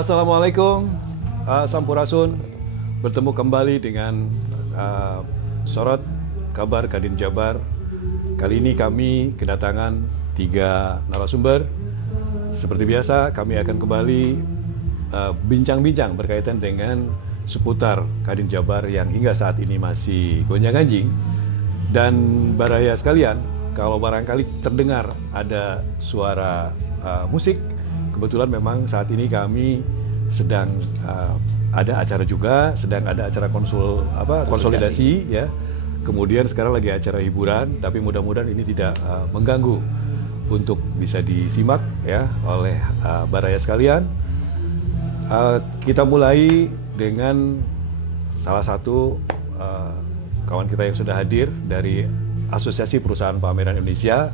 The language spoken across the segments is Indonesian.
Assalamualaikum, Sampurasun. Bertemu kembali dengan Sorot Kabar Kadin Jabar. Kali ini kami kedatangan 3 narasumber. Seperti biasa, kami akan kembali bincang-bincang berkaitan dengan seputar Kadin Jabar yang hingga saat ini masih gonjang-ganjing. Dan baraya sekalian, kalau barangkali terdengar ada suara musik, kebetulan memang saat ini kami sedang ada acara juga, sedang ada acara konsolidasi ya. Kemudian sekarang lagi acara hiburan, tapi mudah-mudahan ini tidak mengganggu untuk bisa disimak ya oleh baraya sekalian. Kita mulai dengan salah satu kawan kita yang sudah hadir dari Asosiasi Perusahaan Pameran Indonesia,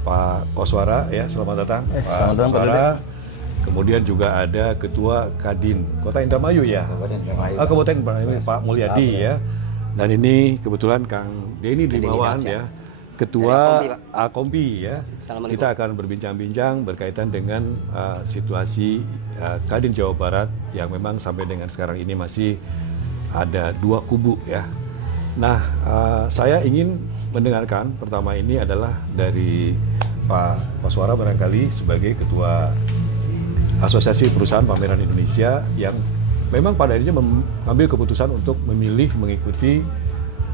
Pak Koswara ya, selamat datang. Selamat datang Pak Dede. Kemudian juga ada Ketua Kadin Kota Indramayu ya, Kabupaten Indramayu, Pak Mulyadi ya. Dan ini kebetulan Kang Denny Drimawan ya, Ketua Akompi ya. Kita akan berbincang-bincang berkaitan dengan situasi Kadin Jawa Barat yang memang sampai dengan sekarang ini masih ada 2 kubu ya. Nah, saya ingin mendengarkan pertama ini adalah dari Pak Koswara barangkali sebagai Ketua Asosiasi Perusahaan Pameran Indonesia yang memang pada akhirnya mengambil keputusan untuk memilih mengikuti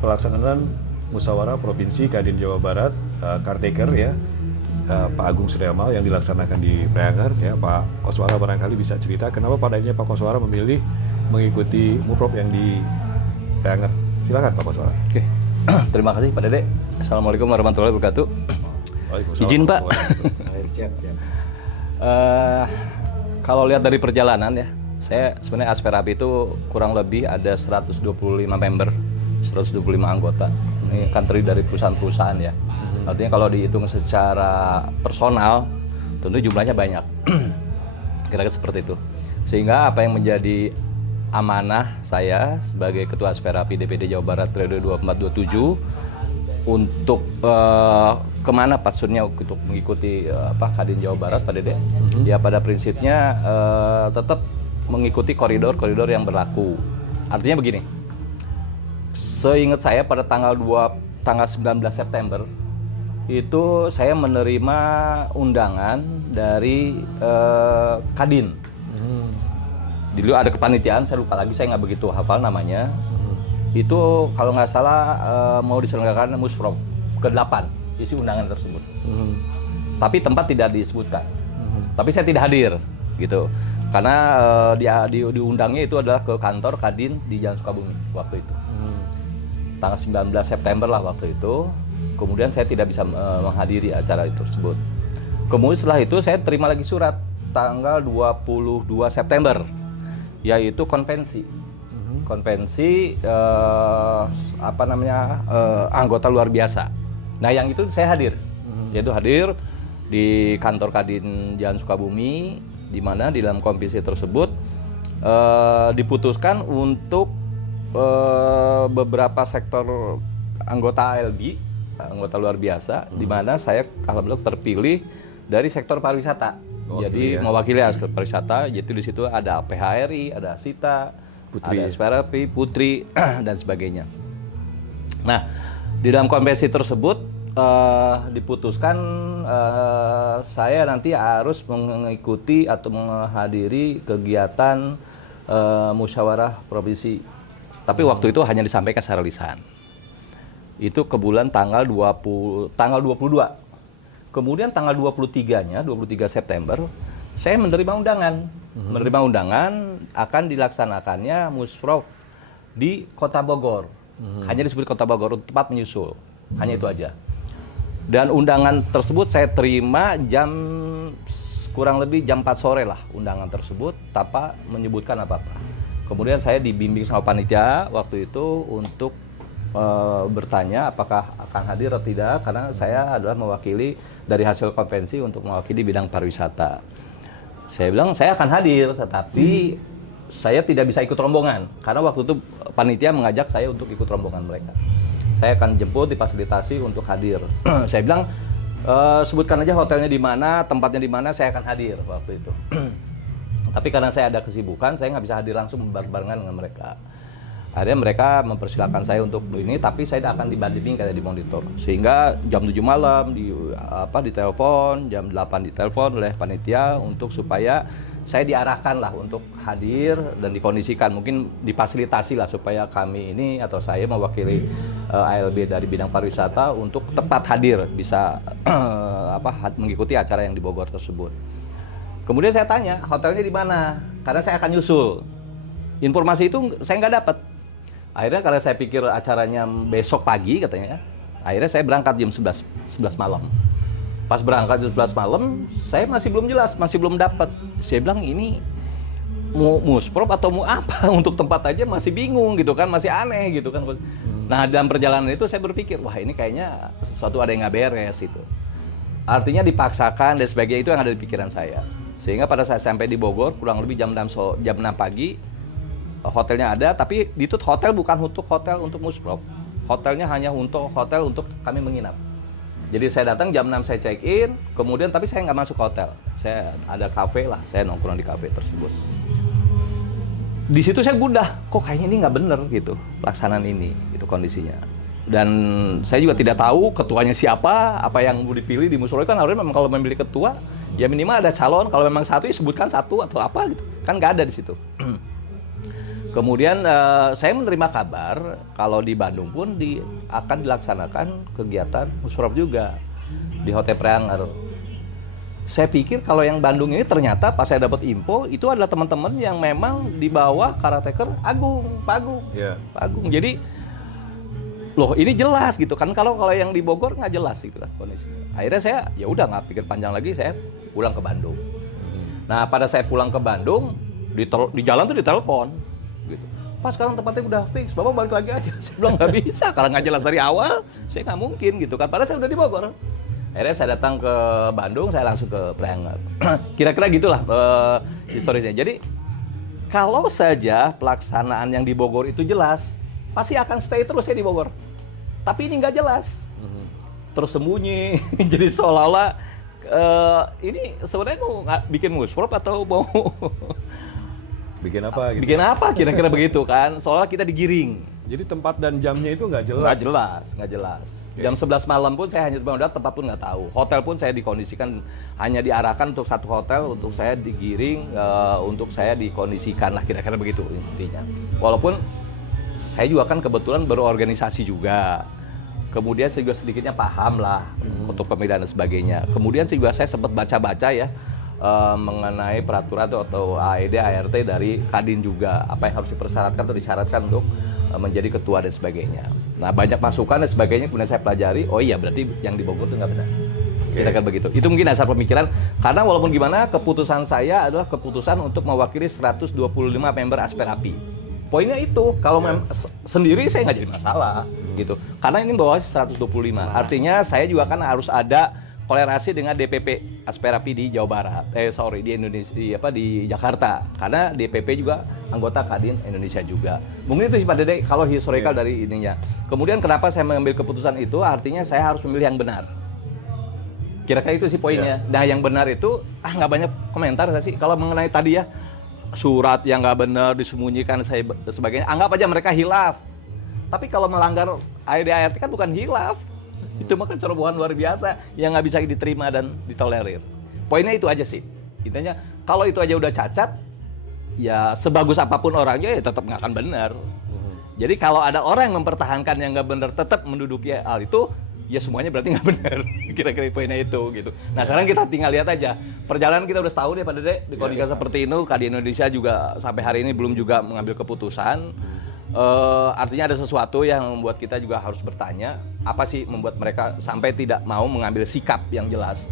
pelaksanaan Musyawarah Provinsi Kadin Jawa Barat Caretaker ya, Pak Agung Suryamal yang dilaksanakan di Prayanger ya. Pak Koswara barangkali bisa cerita kenapa pada akhirnya Pak Koswara memilih mengikuti MUPROP yang di Prayanger. Silakan Pak Koswara. Oke. Terima kasih Pak Dede. Assalamualaikum warahmatullahi wabarakatuh. Izin Pak. Kalau lihat dari perjalanan ya, saya sebenarnya Asperapi itu kurang lebih ada 125 member, 125 anggota. Ini kan terdiri dari perusahaan-perusahaan ya. Artinya kalau dihitung secara personal, tentu jumlahnya banyak. Kira-kira seperti itu. Sehingga apa yang menjadi amanah saya sebagai Ketua Asperapi DPD Jawa Barat periode 24-27 untuk kemana maksudnya untuk mengikuti Kadin Jawa Barat Pak Dede? Ya pada prinsipnya tetap mengikuti koridor-koridor yang berlaku. Artinya begini, seingat saya pada tanggal 19 September itu saya menerima undangan dari Kadin. Dulu ada kepanitiaan, saya lupa lagi, saya nggak begitu hafal namanya. Itu kalau nggak salah mau diselenggarakan Musprov ke-8 isi undangan tersebut. Tapi tempat tidak disebutkan. Tapi saya tidak hadir gitu. Karena diundangnya itu adalah ke kantor Kadin di Jalan Sukabumi waktu itu. Tanggal 19 September lah waktu itu. Kemudian saya tidak bisa menghadiri acara itu tersebut. Kemudian setelah itu saya terima lagi surat tanggal 22 September yaitu konvensi. Konvensi anggota luar biasa. Nah, yang itu saya hadir. Yaitu hadir di kantor Kadin Jalan Sukabumi, di mana di dalam konvensi tersebut diputuskan untuk beberapa sektor anggota ALB, anggota luar biasa, di mana saya alhamdulillah terpilih dari sektor pariwisata. Jadi mewakili sektor pariwisata. Jadi di situ ada PHRI, ada Sita, Putri, ada Asperapi, Putri dan sebagainya. Nah, di dalam konvensi tersebut diputuskan saya nanti harus mengikuti atau menghadiri kegiatan musyawarah provinsi. Tapi waktu itu hanya disampaikan secara lisan. Itu ke bulan tanggal 22. Kemudian tanggal 23-nya, 23 September, saya menerima undangan. Menerima undangan akan dilaksanakannya Musprov di Kota Bogor. Hanya disebut Kota Bogor untuk tempat menyusul. Hanya itu aja. Dan undangan tersebut saya terima kurang lebih jam 4 sore lah undangan tersebut tanpa menyebutkan apa-apa. Kemudian saya dibimbing sama panitia waktu itu untuk bertanya apakah akan hadir atau tidak, karena saya adalah mewakili dari hasil konvensi untuk mewakili bidang pariwisata. Saya bilang saya akan hadir, tetapi saya tidak bisa ikut rombongan karena waktu itu panitia mengajak saya untuk ikut rombongan mereka. Saya akan jemput, difasilitasi untuk hadir. Saya bilang sebutkan aja hotelnya di mana, tempatnya di mana, saya akan hadir waktu itu. Tapi karena saya ada kesibukan, saya nggak bisa hadir langsung barengan dengan mereka. Akhirnya mereka mempersilahkan saya untuk ini, tapi saya akan dibandingin kayak di monitor. Sehingga jam 7 malam ditelepon, jam 8 ditelepon oleh panitia untuk supaya saya diarahkan lah untuk hadir dan dikondisikan. Mungkin difasilitasi lah supaya kami ini atau saya mewakili ALB dari bidang pariwisata untuk tepat hadir, bisa mengikuti acara yang di Bogor tersebut. Kemudian saya tanya, hotelnya di mana? Karena saya akan nyusul. Informasi itu saya nggak dapat. Akhirnya karena saya pikir acaranya besok pagi katanya, akhirnya saya berangkat jam 11 malam. Pas berangkat jam 11 malam, saya masih belum jelas, masih belum dapat. Saya bilang ini mau musprop atau mau apa untuk tempat aja masih bingung gitu kan, masih aneh gitu kan. Nah dalam perjalanan itu saya berpikir, wah ini kayaknya sesuatu ada yang nggak beres itu. Artinya dipaksakan dan sebagainya, itu yang ada di pikiran saya. Sehingga pada saat sampai di Bogor, kurang lebih jam 6 pagi, hotelnya ada, tapi itu hotel bukan untuk hotel untuk musprov. Hotelnya hanya untuk hotel untuk kami menginap. Jadi saya datang jam 6 saya check in, kemudian tapi saya nggak masuk hotel. Saya ada kafe lah, saya nongkrong di kafe tersebut. Di situ saya gundah, kok kayaknya ini nggak bener gitu, pelaksanaan ini, itu kondisinya. Dan saya juga tidak tahu ketuanya siapa, apa yang mau dipilih di musrah kan harusnya memang kalau memilih ketua, ya minimal ada calon, kalau memang satu ya sebutkan satu atau apa gitu. Kan nggak ada di situ. Kemudian saya menerima kabar kalau di Bandung pun akan dilaksanakan kegiatan musraf juga di Hotel Preanger. Saya pikir kalau yang Bandung ini ternyata pas saya dapat info itu adalah teman-teman yang memang di bawah karateker Pak Agung. Jadi loh ini jelas gitu kan, kalau yang di Bogor nggak jelas gitu kan kondisinya. Akhirnya saya ya udah nggak pikir panjang lagi, saya pulang ke Bandung. Nah pada saya pulang ke Bandung di jalan tuh ditelepon. Gitu. Pas sekarang tempatnya udah fix, Bapak balik lagi aja. Saya bilang nggak bisa, kalau nggak jelas dari awal, saya nggak mungkin gitu kan. Padahal saya udah di Bogor. Akhirnya saya datang ke Bandung, saya langsung ke Preanger. Kira-kira gitulah historisnya. Jadi kalau saja pelaksanaan yang di Bogor itu jelas, pasti akan stay terus saya di Bogor. Tapi ini nggak jelas, terus sembunyi. Jadi seolah-olah ini sebenarnya mau bikin musprop atau mau Bikin apa gitu? bikin apa kira-kira begitu kan, soalnya kita digiring. Jadi tempat dan jamnya itu nggak jelas? Nggak jelas. Okay. Jam 11 malam pun saya hanya tempat pun nggak tahu. Hotel pun saya dikondisikan, hanya diarahkan untuk satu hotel, untuk saya digiring, untuk saya dikondisikan lah kira-kira begitu intinya. Walaupun saya juga kan kebetulan berorganisasi juga. Kemudian saya juga sedikitnya paham lah untuk pemilihan dan sebagainya. Kemudian saya sempat baca-baca ya, mengenai peraturan atau AED, ART dari Kadin juga, apa yang harus dipersyaratkan atau disyaratkan untuk menjadi ketua dan sebagainya. Nah banyak masukan dan sebagainya, kemudian saya pelajari, oh iya berarti yang di Bogor itu nggak benar. Kira-kira begitu. Itu mungkin dasar pemikiran, karena walaupun gimana keputusan saya adalah keputusan untuk mewakili 125 member Asperapi. Poinnya itu, kalau sendiri saya nggak jadi masalah gitu. Karena ini bawah 125. Artinya saya juga kan harus ada kolerasi dengan DPP Asperapi di Jawa Barat, di Indonesia, di Jakarta, karena DPP juga anggota Kadin Indonesia juga. Mungkin itu sih Pak Dede kalau historical dari ininya. Kemudian kenapa saya mengambil keputusan itu, artinya saya harus memilih yang benar. Kira-kira itu sih poinnya. Nah yang benar itu nggak banyak komentar sih kalau mengenai tadi ya, surat yang nggak benar disembunyikan saya sebagainya, anggap aja mereka hilaf. Tapi kalau melanggar AED ART kan bukan hilaf. Itu mah kan cerobohan luar biasa yang nggak bisa diterima dan ditolerir. Poinnya itu aja sih. Intinya kalau itu aja udah cacat, ya sebagus apapun orangnya ya tetap nggak akan benar. Jadi kalau ada orang yang mempertahankan yang nggak benar tetap menduduki hal itu, ya semuanya berarti nggak benar. Kira-kira poinnya itu gitu. Nah sekarang kita tinggal lihat aja. Perjalanan kita udah setahun ya Pak Dede di kondisi seperti ini. Kadin Indonesia juga sampai hari ini belum juga mengambil keputusan. Artinya ada sesuatu yang membuat kita juga harus bertanya, apa sih membuat mereka sampai tidak mau mengambil sikap yang jelas.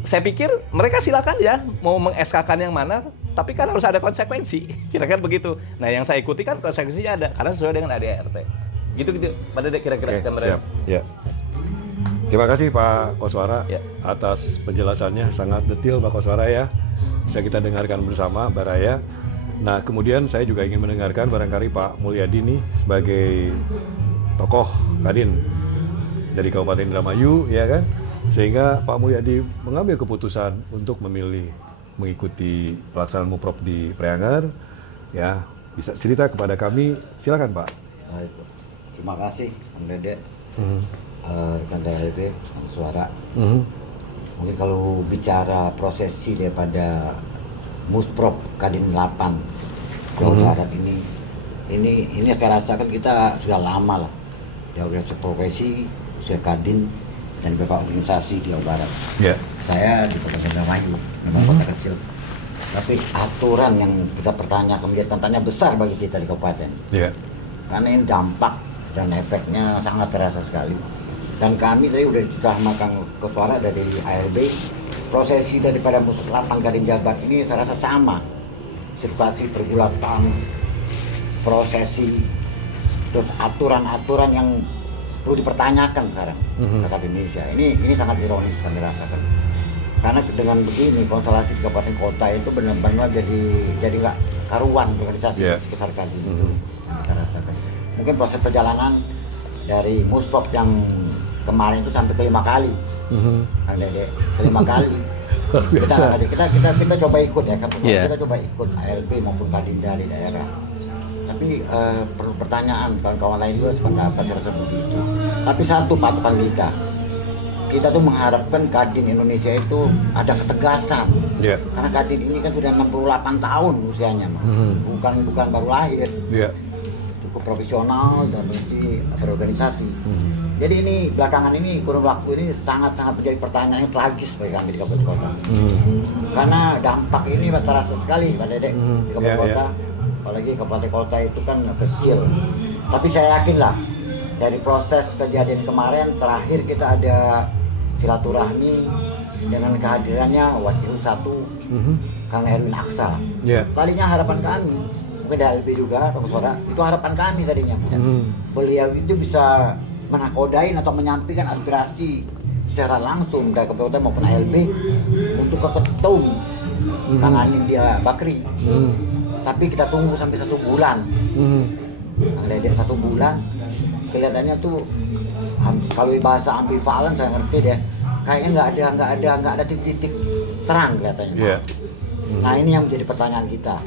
Saya pikir mereka silakan ya mau meng-SK-kan yang mana, tapi kan harus ada konsekuensi. Kira-kira begitu. Nah yang saya ikuti kan konsekuensinya ada, karena sesuai dengan ADART. Gitu Pak Dede kira-kira. Siap. Ya. Terima kasih Pak Koswara atas penjelasannya, sangat detail Pak Koswara ya. Bisa kita dengarkan bersama Baraya. Nah kemudian saya juga ingin mendengarkan barangkali Pak Mulyadi nih sebagai tokoh Kadin dari Kabupaten Indramayu ya kan, sehingga Pak Mulyadi mengambil keputusan untuk memilih mengikuti pelaksanaan Muprop di Preanger. Ya, bisa cerita kepada kami, silakan Pak. Baik, terima kasih Kang Dede, rekan DLB, Kang Suara. Mungkin kalau bicara prosesi daripada Musprop Kadin 8 Jawa Barat ini saya rasakan kita sudah lama lah di organisasi profesi, usia Kadin dan beberapa organisasi di Jawa Barat. Ya. Saya di Kota Indramayu, memang kota kecil. Tapi aturan yang kita pertanyakan menjadi tantangan besar bagi kita di kabupaten. Ya. Karena ini dampak dan efeknya sangat terasa sekali. Dan kami tadi udah cerita sama Kang Kepala dari ARB, prosesi daripada Musprop 8 Kadin Jabar ini saya rasa sama. Situasi pergulatan, prosesi, terus aturan-aturan yang perlu dipertanyakan sekarang terhadap Indonesia. Ini sangat ironis kami rasakan. Karena dengan begini konstelasi di kabupaten kota itu benar-benar jadi nggak karuan organisasi besar Kadin itu yang kita rasakan. Mungkin proses perjalanan dari Musprop yang kemarin itu sampai ke 5 kali, Kang Dede, ke 5 kali. Kita coba ikut ya, kita coba ikut ALB maupun Kadin dari daerah. Tapi perlu pertanyaan kawan-kawan lain juga sependapat saya rasa begitu. Tapi satu patokan kita tuh mengharapkan Kadin Indonesia itu ada ketegasan. Karena Kadin ini kan sudah 68 tahun usianya, bukan baru lahir. Cukup profesional dan berorganisasi. Jadi ini belakangan ini kurun waktu ini sangat menjadi pertanyaan yang tragis bagi kami di kabupaten kota. Karena dampak ini terasa sekali Pak Dede di kabupaten kota. Apalagi kabupaten kota itu kan kecil. Tapi saya yakin lah dari proses kejadian kemarin terakhir kita ada silaturahmi dengan kehadirannya Wakil 1 Kang Erwin Aksa. Tadinya harapan kami, mungkin dari LB juga, Kang Suara, itu harapan kami tadinya. Beliau itu bisa menakodain atau menyampaikan aspirasi secara langsung dari kabupaten maupun ALB untuk ke ketum Kang Anindya Bakri. Tapi kita tunggu sampai 1 bulan. Ada 1 bulan, kelihatannya tuh kalau bahasa ambivalen saya ngerti deh. Kayaknya nggak ada titik-titik terang kelihatannya. Nah ini yang menjadi pertanyaan kita.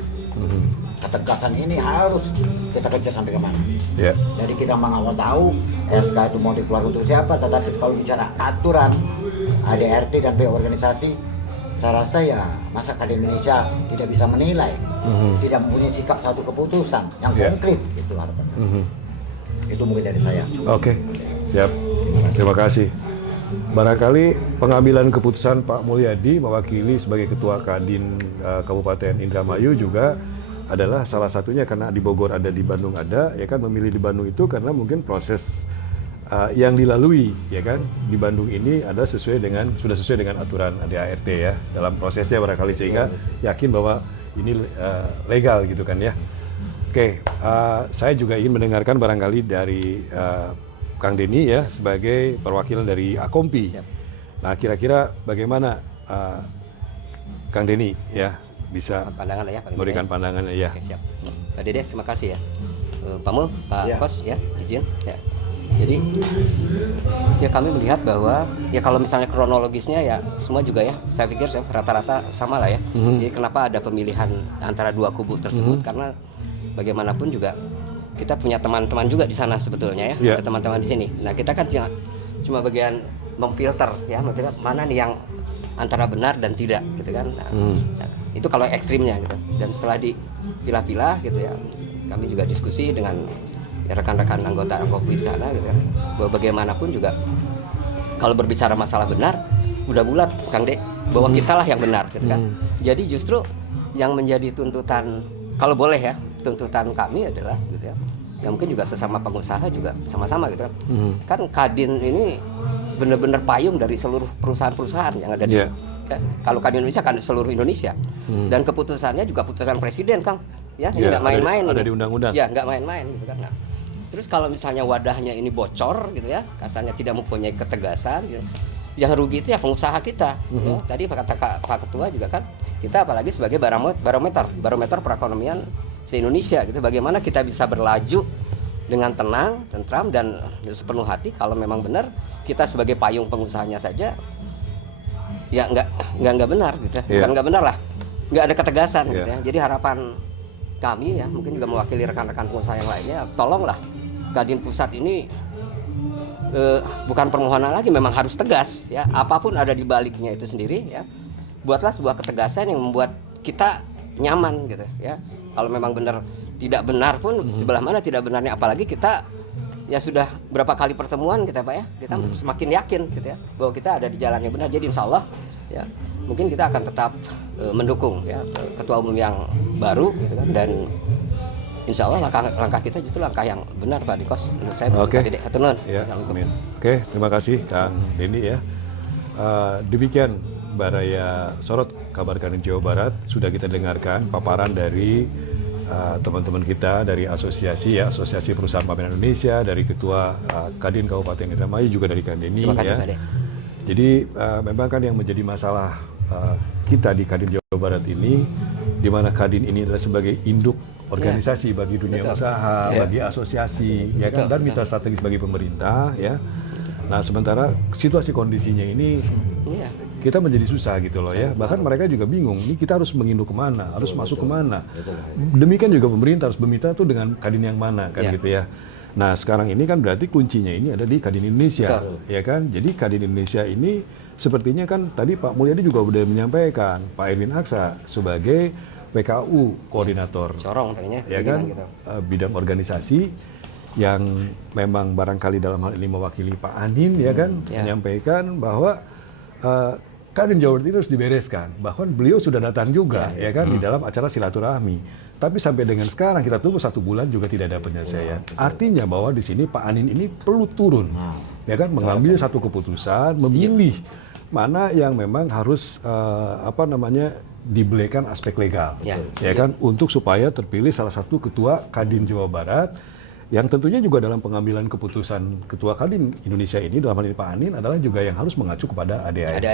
Ketegasan ini harus kita kejar sampai kemana. Jadi kita mau tahu SK itu mau dikeluarkan untuk siapa, tetapi kalau bicara aturan ADRT dan organisasi, saya rasa ya masyarakat Indonesia tidak bisa menilai, tidak mempunyai sikap satu keputusan yang konkret itu harapannya. Itu mungkin dari saya. Oke, siap. Terima kasih. Barangkali pengambilan keputusan Pak Mulyadi mewakili sebagai Ketua Kadin Kabupaten Indramayu juga adalah salah satunya karena di Bogor ada, di Bandung ada, ya kan, memilih di Bandung itu karena mungkin proses yang dilalui, ya kan, di Bandung ini sudah sesuai dengan aturan ADART ya dalam prosesnya barangkali, sehingga yakin bahwa ini legal gitu kan ya. Oke, saya juga ingin mendengarkan barangkali dari Kang Denny ya sebagai perwakilan dari Akompi. Nah, kira-kira bagaimana Kang Denny ya bisa memberikan pandangannya ya. Oke, siap. Pak Dede, terima kasih ya. Pak Mul, Pak Kos ya, izin ya. Jadi ya kami melihat bahwa ya kalau misalnya kronologisnya ya semua juga ya, saya pikir rata-rata sama lah ya. Jadi kenapa ada pemilihan antara dua kubu tersebut, karena bagaimanapun juga kita punya teman-teman juga di sana sebetulnya ya, ada teman-teman di sini. Nah kita kan cuma bagian memfilter ya, kita mana nih yang antara benar dan tidak gitu kan. Nah, itu kalau ekstrimnya gitu. Dan setelah dipilah-pilah gitu ya, kami juga diskusi dengan rekan-rekan anggota Akompi di sana gitu kan, bahwa bagaimanapun juga kalau berbicara masalah benar udah bulat Kang De, bahwa kita lah yang benar gitu kan. Jadi justru yang menjadi tuntutan, kalau boleh ya, tuntutan kami adalah gitu ya, yang mungkin juga sesama pengusaha juga sama-sama gitu kan. Kan Kadin ini benar-benar payung dari seluruh perusahaan-perusahaan yang ada di kalau Kadin Indonesia kan seluruh Indonesia. Dan keputusannya juga putusan presiden Kang. Ya, ini nggak main-main. Ada di undang-undang. Ya, nggak main-main gitu kan. Nah, terus kalau misalnya wadahnya ini bocor gitu ya, kasarnya tidak mempunyai ketegasan gitu, yang rugi itu ya pengusaha kita. Ya. Tadi kata Pak Ketua juga kan, kita apalagi sebagai barometer perekonomian se-Indonesia gitu. Bagaimana kita bisa berlaju dengan tenang, tentram dan sepenuh hati kalau memang benar kita sebagai payung pengusahanya saja ya nggak benar gitu. Bukan nggak benar lah. nggak ada ketegasan Iya. gitu ya. Jadi harapan kami ya, mungkin juga mewakili rekan-rekan pengusaha yang lainnya, tolonglah Kadin Pusat ini bukan permohonan lagi, memang harus tegas ya. Apapun ada di baliknya itu sendiri ya. Buatlah sebuah ketegasan yang membuat kita nyaman gitu ya. Kalau memang benar tidak benar pun sebelah mana tidak benarnya, apalagi kita ya sudah berapa kali pertemuan kita Pak ya, kita semakin yakin gitu ya bahwa kita ada di jalan yang benar. Jadi insya Allah ya mungkin kita akan tetap mendukung ya ketua umum yang baru gitu kan, dan insya Allah langkah kita justru langkah yang benar Pak Dikos menurut saya. Oke. Hatur nuhun. Ya, Assalamualaikum. amin. Oke, terima kasih Kang Denny ya. Demikian Baraya Sorot Kabar Kadin Jawa Barat, sudah kita dengarkan paparan dari teman-teman kita dari Asosiasi Perusahaan Pameran Indonesia, dari Ketua Kadin Kabupaten Indramayu, juga dari Kang Denny Terima kasih ya. Pak De. Jadi memang kan yang menjadi masalah kita di Kadin Jawa Barat ini, di mana Kadin ini adalah sebagai induk organisasi bagi dunia usaha, bagi asosiasi, ya kan, dan mitra strategis bagi pemerintah, ya. Nah, sementara situasi kondisinya ini Iya. kita menjadi susah gitu loh ya. Bahkan mereka juga bingung, ini kita harus menginduk kemana, harus masuk kemana. Demikian juga pemerintah harus bermitra tuh dengan Kadin yang mana kan gitu ya. Nah, sekarang ini kan berarti kuncinya ini ada di Kadin Indonesia, ya kan? Jadi Kadin Indonesia ini sepertinya kan tadi Pak Mulyadi juga udah menyampaikan, Pak Erwin Aksa sebagai PKU koordinator, Corong tadinya ya kan, gitu. bidang organisasi yang memang barangkali dalam hal ini mewakili Pak Anin, ya kan, menyampaikan bahwa Kadin Jawa Barat ini harus dibereskan. Bahkan beliau sudah datang juga, ya kan, di dalam acara silaturahmi. Tapi sampai dengan sekarang kita tunggu 1 bulan juga tidak ada penyelesaian. Artinya bahwa di sini Pak Anin ini perlu turun, ya kan, mengambil satu keputusan, memilih mana yang memang harus dibelikan aspek legal, ya kan, untuk supaya terpilih salah satu ketua Kadin Jawa Barat, yang tentunya juga dalam pengambilan keputusan ketua Kadin Indonesia ini, dalam hal ini Pak Anin, adalah juga yang harus mengacu kepada ADART.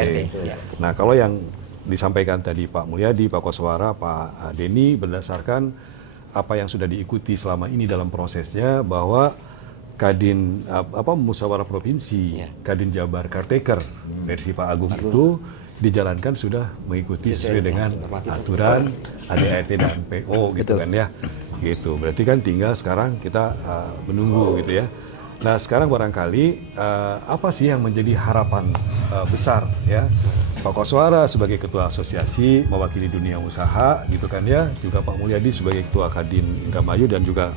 Ya. Nah, kalau yang disampaikan tadi Pak Mulyadi, Pak Koswara, Pak Denny, berdasarkan apa yang sudah diikuti selama ini dalam prosesnya, bahwa Kadin musyawarah provinsi, Kadin Jabar Caretaker versi Pak Agung itu dijalankan sudah mengikuti sesuai dengan aturan ADART dan PO gitu kan ya. Gitu. Berarti kan tinggal sekarang kita menunggu gitu ya. Nah, sekarang barangkali apa sih yang menjadi harapan besar ya? Pak Koswara sebagai ketua asosiasi mewakili dunia usaha gitu kan ya. Juga Pak Mulyadi sebagai ketua Kadin Indramayu, dan juga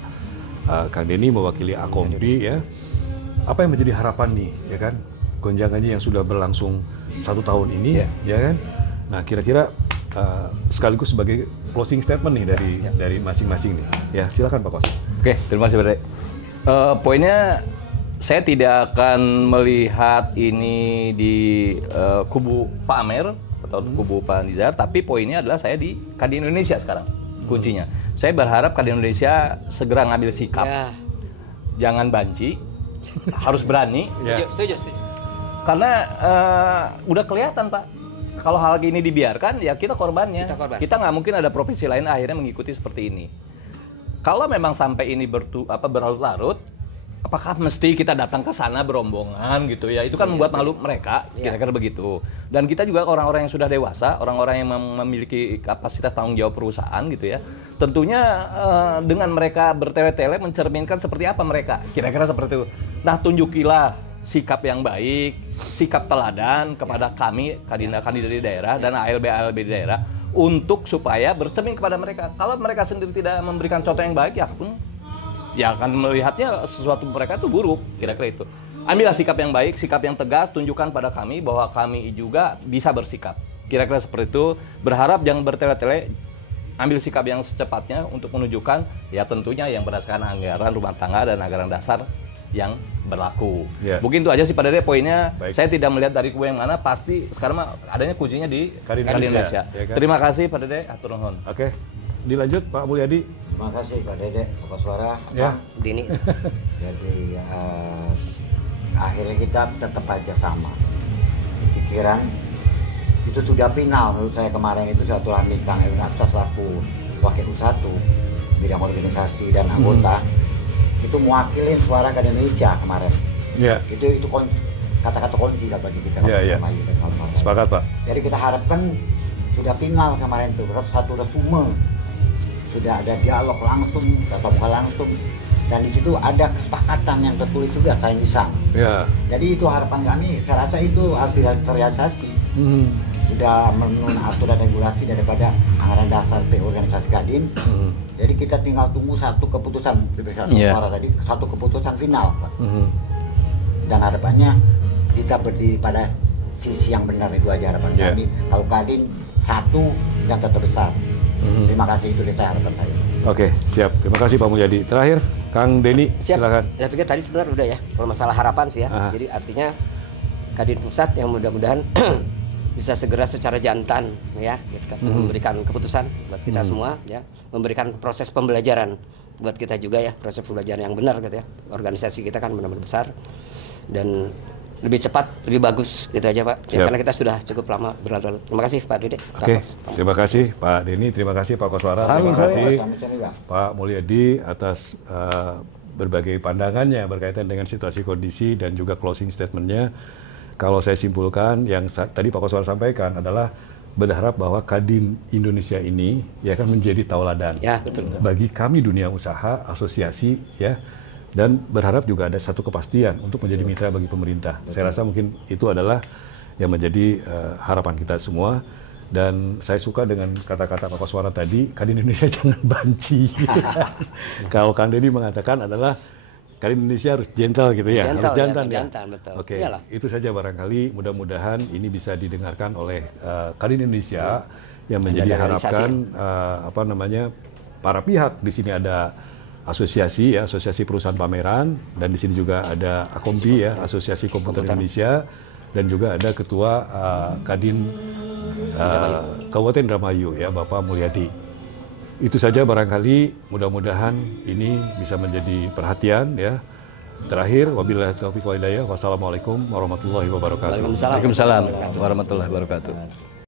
Kang Denny mewakili Akompi ya. Apa yang menjadi harapan nih ya kan? Gonjangannya yang sudah berlangsung 1 tahun ini ya kan. Nah, kira-kira sekaligus sebagai closing statement nih dari masing-masing nih. Ya, silakan Pak Kos. Oke, terima kasih Pak Dek. Poinnya saya tidak akan melihat ini di kubu Pak Amer atau kubu Pak Nizar, tapi poinnya adalah saya di Kadin Indonesia sekarang. Kuncinya. Saya berharap Kadin Indonesia segera ngambil sikap. Jangan banci, harus berani. Setuju. Karena udah kelihatan Pak, kalau hal ini dibiarkan ya kita korbannya. Kita nggak mungkin ada provinsi lain akhirnya mengikuti seperti ini. Kalau memang sampai ini berlarut-larut, apakah mesti kita datang ke sana berombongan gitu ya? Itu kan membuat malu mereka, kira-kira begitu. Dan kita juga orang-orang yang sudah dewasa, orang-orang yang memiliki kapasitas tanggung jawab perusahaan gitu ya. Tentunya dengan mereka bertele-tele mencerminkan seperti apa mereka, kira-kira seperti itu. Nah, tunjukilah sikap yang baik, sikap teladan kepada kami, Kadin dari daerah dan ALB di daerah, untuk supaya bercermin kepada mereka. Kalau mereka sendiri tidak memberikan contoh yang baik, ya akan melihatnya sesuatu mereka itu buruk, kira-kira itu. Ambillah sikap yang baik, sikap yang tegas, tunjukkan pada kami bahwa kami juga bisa bersikap. Kira-kira seperti itu. Berharap jangan bertele-tele, ambil sikap yang secepatnya untuk menunjukkan, ya tentunya yang berdasarkan anggaran rumah tangga dan anggaran dasar yang berlaku. Mungkin itu aja sih Pak Dede poinnya. Saya tidak melihat dari kubu yang mana, pasti sekarang adanya kuncinya di Kadin Indonesia. Ya kan? Terima kasih Pak Dede, atur nuhun. Oke. Dilanjut Pak Mulyadi. Terima kasih Pak Dede, Pak Koswara, Dini. Jadi akhirnya kita tetap aja sama pikiran. Itu sudah final menurut saya. Kemarin itu silaturahmi Kang Erwin Aksa selaku Wakil U1 bidang organisasi dan anggota, itu mewakilin suara Kadin Indonesia kemarin. Itu kata-kata kunci lah bagi kita. Sepakat Pak. Jadi kita harapkan sudah final kemarin tuh, satu resume, sudah ada dialog langsung, tatap muka langsung, dan di situ ada kesepakatan yang tertulis juga saya lisan. Ya. Jadi itu harapan kami, saya rasa itu harus terrealisasi. Sudah menurut aturan regulasi daripada anggaran dasar organisasi Kadin. Jadi kita tinggal tunggu satu keputusan sebesar suara tadi, satu keputusan final, Pak. Dan harapannya kita berdiri pada sisi yang benar, itu aja harapan kami. Kalau Kadin satu yang tetap besar. Terima kasih, itu saya harapan saya. Oke, siap. Terima kasih Pak Mulyadi. Terakhir, Kang Denny, Siap. silakan. Saya pikir tadi sebenarnya udah ya, kalau masalah harapan sih ya. Aha. Jadi artinya Kadin Pusat yang mudah-mudahan bisa segera secara jantan ya, kita memberikan keputusan buat kita semua ya, memberikan proses pembelajaran buat kita juga ya, proses pembelajaran yang benar gitu ya. Organisasi kita kan benar-benar besar dan lebih cepat, lebih bagus gitu aja Pak. Ya, karena kita sudah cukup lama berlarut-larut. Terima kasih Pak Dede. Oke, terima kasih Pak Denny, terima kasih Pak Koswara, terima kasih Pak Mulyadi atas berbagai pandangannya berkaitan dengan situasi kondisi dan juga closing statementnya. Kalau saya simpulkan, yang tadi Pak Koswara sampaikan adalah berharap bahwa Kadin Indonesia ini ya kan menjadi tauladan Ya, betul. bagi kami dunia usaha, asosiasi ya, dan berharap juga ada satu kepastian untuk menjadi mitra bagi pemerintah. Saya rasa mungkin itu adalah yang menjadi harapan kita semua. Dan saya suka dengan kata-kata Pak Koswara tadi, Kadin Indonesia jangan banci. Kalau Kang Denny mengatakan adalah Kadin Indonesia harus gentle gitu ya, Gentle, harus jantan ya, ya. jantan, betul. Oke, Iyalah. itu saja barangkali. Mudah-mudahan ini bisa didengarkan oleh Kadin Indonesia yang menjadi harapan apa namanya para pihak. Di sini ada asosiasi ya, asosiasi perusahaan pameran, dan di sini juga ada Akompi ya, Asosiasi Komputer Indonesia, dan juga ada Ketua Kadin Kabupaten Indramayu ya, Bapak Mulyadi. Itu saja barangkali, mudah-mudahan ini bisa menjadi perhatian ya. Terakhir, wabillahi taufiq wal hidayah. Wassalamualaikum warahmatullahi wabarakatuh. Waalaikumsalam. Waalaikumsalam warahmatullahi wabarakatuh.